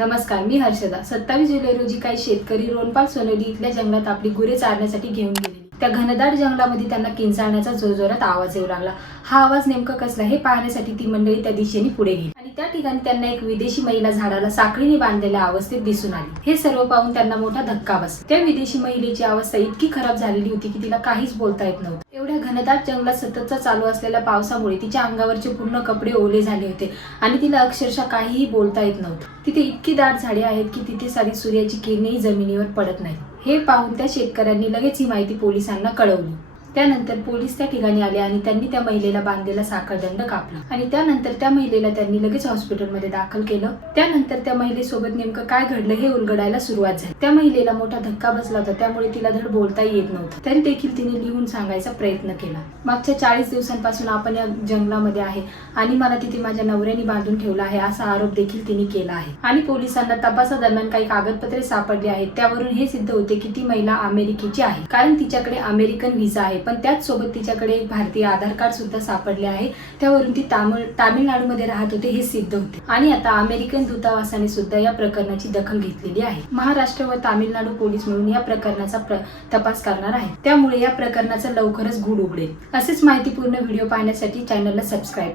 नमस्कार मी हर्षदा. सत्तावीस जुलै रोजी काही शेतकरी रोनपाल सोनोली इथल्या जंगलात आपली गुरे चारण्यासाठी घेऊन गेली. त्या घनदाट जंगलामध्ये त्यांना किंचाळण्याचा जोरजोरात आवाज येऊ लागला. हा आवाज नेमका कसला हे पाहण्यासाठी ती मंडळी त्या दिशेने पुढे गेली. आणि त्या ठिकाणी त्यांना एक विदेशी महिला झाडाला साखळीने बांधलेल्या अवस्थेत दिसून आली. हे सर्व पाहून त्यांना मोठा धक्का बसला. त्या विदेशी महिलेची अवस्था इतकी खराब झालेली होती की तिला काहीच बोलता येत नव्हतं. एवढ्या घनदाट जंगलात सततचा चालू असलेल्या पावसामुळे तिच्या अंगावरचे पूर्ण कपडे ओले झाले होते आणि तिला अक्षरशः काहीही बोलता येत नव्हतं. तिथे इतकी दाट झाडे आहेत की तिथे सारी सूर्याची किरणेही जमिनीवर पडत नाही हे पाहून त्या शेतकऱ्यांनी लगेच ही माहिती पोलिसांना कळवली. त्यानंतर पोलीस त्या ठिकाणी आले आणि त्यांनी त्या महिलेला बांधलेला साखरदंड कापला. आणि त्यानंतर त्या महिलेला त्यांनी लगेच हॉस्पिटलमध्ये दाखल केलं. त्यानंतर त्या महिलेसोबत नेमकं काय घडलं हे उलगडायला सुरुवात झाली. त्या महिलेला मोठा धक्का बसला होता त्यामुळे तिला धड बोलता येत नव्हतं. तरी देखील तिने लिहून सांगायचा प्रयत्न केला. मागच्या चाळीस दिवसांपासून आपण या जंगलामध्ये आहे आणि मला तिथे माझ्या नवऱ्याने बांधून ठेवला आहे असा आरोप देखील तिने केला आहे. आणि पोलिसांना तपासादरम्यान काही कागदपत्रे सापडली आहेत. त्यावरून हे सिद्ध होते की ती महिला अमेरिकेची आहे. कारण तिच्याकडे अमेरिकन व्हिसा आहे. पण त्याच सोबत तिच्याकडे एक भारतीय आधार कार्ड सुद्धा सापडले आहे. त्यावरून ती तामिळ तामिळनाडूमध्ये राहत होते हे सिद्ध होते. आणि आता अमेरिकन दूतावासाने सुद्धा या प्रकरणाची दखल घेतलेली आहे. महाराष्ट्र व तामिळनाडू पोलीस मिळून या प्रकरणाचा प्र- तपास करणार आहे त्यामुळे या प्रकरणाचा लवकरच गुढ उघडेल. असेच माहितीपूर्ण व्हिडिओ पाहण्यासाठी चॅनलला सबस्क्राईब